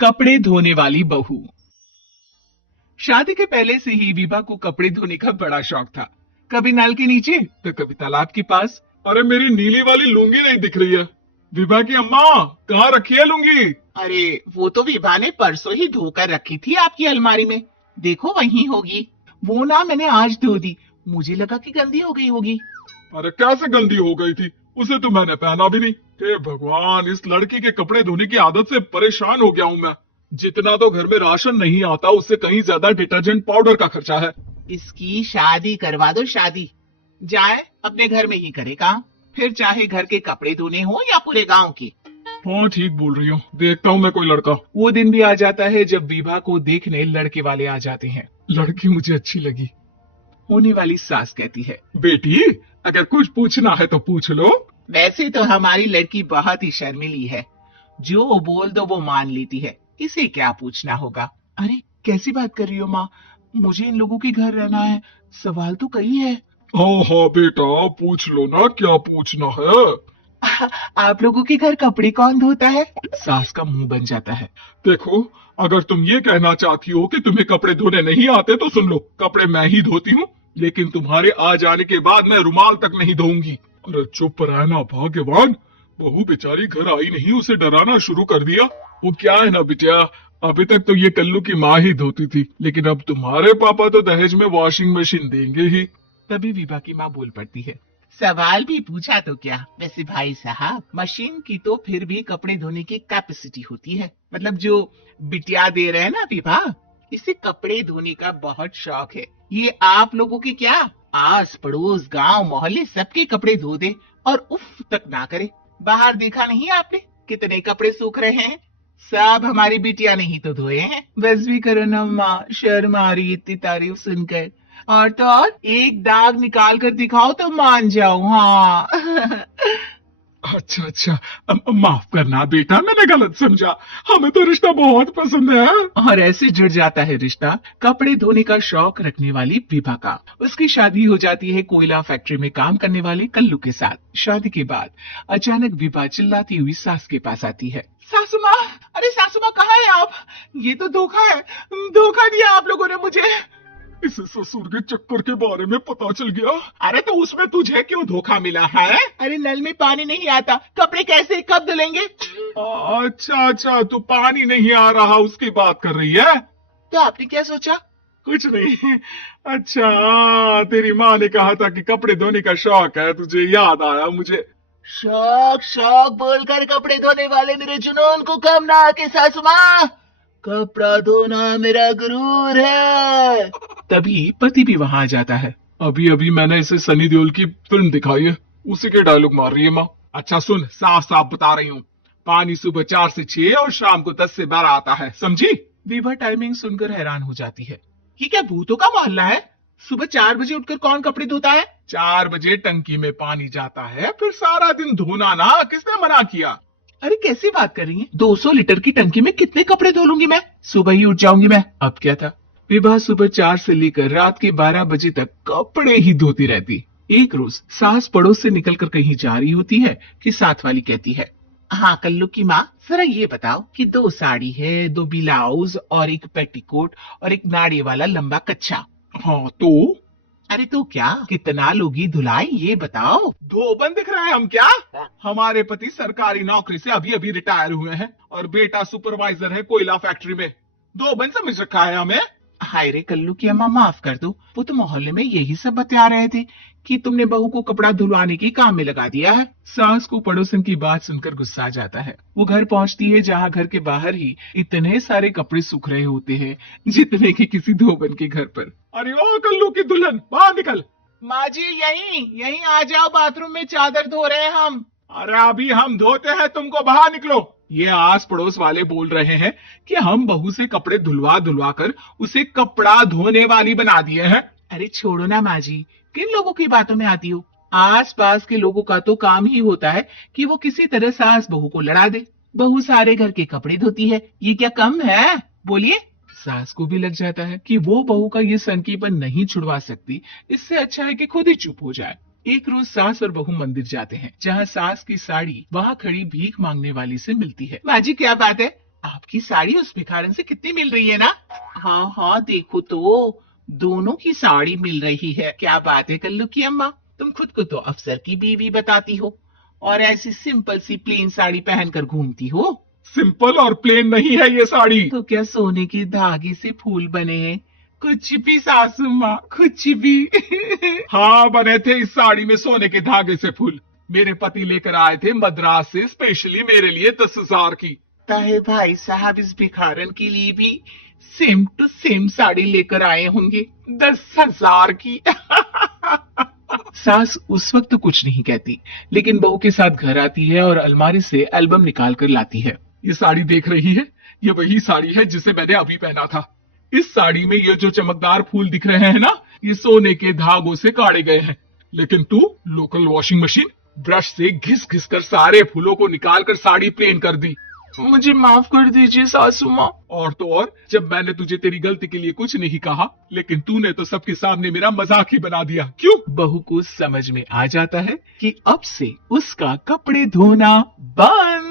कपड़े धोने वाली बहू। शादी के पहले से ही विभा को कपड़े धोने का बड़ा शौक था। कभी नल के नीचे तो कभी तालाब के पास। अरे मेरी नीली वाली लुंगी नहीं दिख रही है। विभा की अम्मा, कहाँ रखी है लुंगी? अरे वो तो विभा ने परसों ही धोकर रखी थी आपकी अलमारी में, देखो वहीं होगी। वो ना मैंने आज धो दी, मुझे लगा कि गंदी हो गई होगी। अरे कैसे गंदी हो गई थी? उसे तो मैंने पहना भी नहीं। हे भगवान, इस लड़की के कपड़े धोने की आदत से परेशान हो गया हूँ मैं। जितना तो घर में राशन नहीं आता, उससे कहीं ज्यादा डिटर्जेंट पाउडर का खर्चा है। इसकी शादी करवा दो, शादी जाए अपने घर में ही करे काम, फिर चाहे घर के कपड़े धोने हो या पूरे गांव के। हाँ ठीक बोल रही हूँ, देखता हूँ मैं कोई लड़का। वो दिन भी आ जाता है जब विभा को देखने लड़के वाले आ जाते हैं। लड़की मुझे अच्छी लगी। होने वाली सास कहती है, बेटी अगर कुछ पूछना है तो पूछ लो। वैसे तो हमारी लड़की बहुत ही शर्मीली है, जो बोल दो वो मान लेती है, इसे क्या पूछना होगा। अरे कैसी बात कर रही हो माँ, मुझे इन लोगों के घर रहना है, सवाल तो कई है। हाँ हाँ बेटा, पूछ लो ना, क्या पूछना है। आप लोगों के घर कपड़े कौन धोता है? सास का मुंह बन जाता है। देखो, अगर तुम ये कहना चाहती हो कि तुम्हें कपड़े धोने नहीं आते तो सुन लो, कपड़े मैं ही धोती हूँ, लेकिन तुम्हारे आ जाने के बाद मैं रुमाल तक नहीं धोऊंगी। अरे चुप रहना भाग्यवान, बहू बेचारी घर आई नहीं, उसे डराना शुरू कर दिया। वो क्या है ना बिटिया, अभी तक तो ये कल्लू की माँ ही धोती थी, लेकिन अब तुम्हारे पापा तो दहेज में वॉशिंग मशीन देंगे ही। तभी विभा की माँ बोल पड़ती है, सवाल भी पूछा तो क्या। वैसे भाई साहब, मशीन की तो फिर भी कपड़े धोने की कैपेसिटी होती है, मतलब जो बिटिया दे रहे हैं ना विभा, इसे कपड़े धोने का बहुत शौक है। ये आप लोगों की क्या, आस पड़ोस गांव मोहल्ले सबके कपड़े धो दे और उफ तक ना करे। बाहर देखा नहीं आपने कितने कपड़े सूख रहे हैं, सब हमारी बिटिया ने ही तो धोए हैं। बस भी करो ना माँ, शर्म आ रही इतनी तारीफ सुनकर। और तो और एक दाग निकाल कर दिखाओ तो मान जाऊं। हाँ अच्छा अच्छा, माफ करना बेटा, मैंने गलत समझा। हमें तो रिश्ता बहुत पसंद है। और ऐसे जुड़ जाता है रिश्ता कपड़े धोने का शौक रखने वाली विभा का। उसकी शादी हो जाती है कोयला फैक्ट्री में काम करने वाले कल्लू के साथ। शादी के बाद अचानक विभा चिल्लाती हुई सास के पास आती है, सासू माँ, अरे सासू माँ कहाँ है आप? ये तो धोखा है, धोखा दिया आप लोगों ने मुझे। इसे ससुर के चक्कर के बारे में पता चल गया। अरे तो उसमें तुझे क्यों धोखा मिला है? अरे नल में पानी नहीं आता, कपड़े कैसे कब धुलेंगे? अच्छा अच्छा, तू पानी नहीं आ रहा उसकी बात कर रही है। तो आपने क्या सोचा? कुछ नहीं। अच्छा, तेरी माँ ने कहा था कि कपड़े धोने का शौक है तुझे, याद आया मुझे। शौक शौक बोलकर कपड़े धोने वाले मेरे जुनून को कम ना आके सासू माँ, कपड़ा धोना मेरा गुरूर है। तभी पति भी वहां आ जाता है। अभी अभी मैंने इसे सनी देओल की फिल्म दिखाई है, उसी के डायलॉग मार रही है माँ। अच्छा सुन, साफ साफ बता रही हूँ, पानी सुबह 4 से 6 और शाम को 10 से 12 आता है, समझी? विभा टाइमिंग सुनकर हैरान हो जाती है। ये क्या भूतों का मोहल्ला है? सुबह 4 बजे उठकर कौन कपड़े धोता है? 4 बजे टंकी में पानी जाता है, फिर सारा दिन धोना ना, किसने मना किया? अरे कैसी बात कर रही है, 200 लीटर की टंकी में कितने कपड़े धो लूंगी मैं, सुबह ही उठ जाऊंगी मैं। अब क्या था, विभा सुबह 4 से लेकर रात के 12 बजे तक कपड़े ही धोती रहती। एक रोज सास पड़ोस से निकलकर कहीं जा रही होती है कि साथ वाली कहती है, हाँ कल्लू की माँ, जरा ये बताओ कि 2 साड़ी है, 2 ब्लाउज और एक पेटीकोट और एक नाड़ी वाला लंबा कच्छा। हाँ तो? अरे तो क्या, कितना लोगी धुलाई ये बताओ। धोबन दिख रहे हैं हम क्या? हमारे पति सरकारी नौकरी से अभी अभी रिटायर हुए हैं और बेटा सुपरवाइजर है कोयला फैक्ट्री में। धोबन समझ रखा है हमें। हाय रे कल्लू की अम्मा, माफ कर दो, वो तो मोहल्ले में यही सब बता रहे थे कि तुमने बहू को कपड़ा धुलवाने की काम में लगा दिया है। सास को पड़ोसन की बात सुनकर गुस्सा आ जाता है। वो घर पहुंचती है जहां घर के बाहर ही इतने सारे कपड़े सूख रहे होते हैं जितने कि किसी धोबन के घर पर। अरे ओ कल्लू की दुल्हन, बाहर निकल। माँ जी यहीं आ जाओ, बाथरूम में चादर धो रहे हैं हम। अरे अभी हम धोते हैं, तुमको बाहर निकलो। ये आस पड़ोस वाले बोल रहे हैं कि हम बहू से कपड़े धुलवा धुलवा कर उसे कपड़ा धोने वाली बना दिए हैं। अरे छोड़ो ना माँ जी, किन लोगों की बातों में आती हो? आस पास के लोगों का तो काम ही होता है कि वो किसी तरह सास बहू को लड़ा दे। बहू सारे घर के कपड़े धोती है, ये क्या कम है? बोलिए। सास को भी लग जाता है कि वो बहू का ये संकीपन नहीं छुड़वा सकती, इससे अच्छा है कि खुद ही चुप हो जाए। एक रोज सास और बहू मंदिर जाते हैं, जहाँ सास की साड़ी वहाँ खड़ी भीख मांगने वाली से मिलती है। माँ जी क्या बात है, आपकी साड़ी उस भिखारन से कितनी मिल रही है ना? हाँ हाँ, देखो तो दोनों की साड़ी मिल रही है। क्या बात है कल्लू की अम्मा, तुम खुद को तो अफसर की बीवी बताती हो और ऐसी सिंपल सी प्लेन साड़ी पहनकर घूमती हो। सिंपल और प्लेन नहीं है ये साड़ी। तो क्या सोने के धागे से फूल बने हैं? कुछ भी सासू माँ, कुछ भी। हाँ, बने थे इस साड़ी में सोने के धागे से फूल। मेरे पति लेकर आए थे मद्रास से स्पेशली मेरे लिए 10,000 की। ताहे भाई साहब इस भिखारन के लिए भी सेम टू सेम साड़ी लेकर आए होंगे 10,000 की। सास उस वक्त तो कुछ नहीं कहती, लेकिन बहू के साथ घर आती है और अलमारी से एल्बम निकाल कर लाती है। ये साड़ी देख रही है, ये वही साड़ी है जिसे मैंने अभी पहना था। इस साड़ी में ये जो चमकदार फूल दिख रहे हैं ना, ये सोने के धागों से काढ़े गए हैं। लेकिन तू लोकल वॉशिंग मशीन ब्रश से घिस घिस कर सारे फूलों को निकाल कर साड़ी प्लेन कर दी। मुझे माफ कर दीजिए सासू माँ। और तो और, जब मैंने तुझे तेरी गलती के लिए कुछ नहीं कहा, लेकिन तूने तो सबके सामने मेरा मजाक ही बना दिया। क्यों? बहू को समझ में आ जाता है कि अब से उसका कपड़े धोना बंद।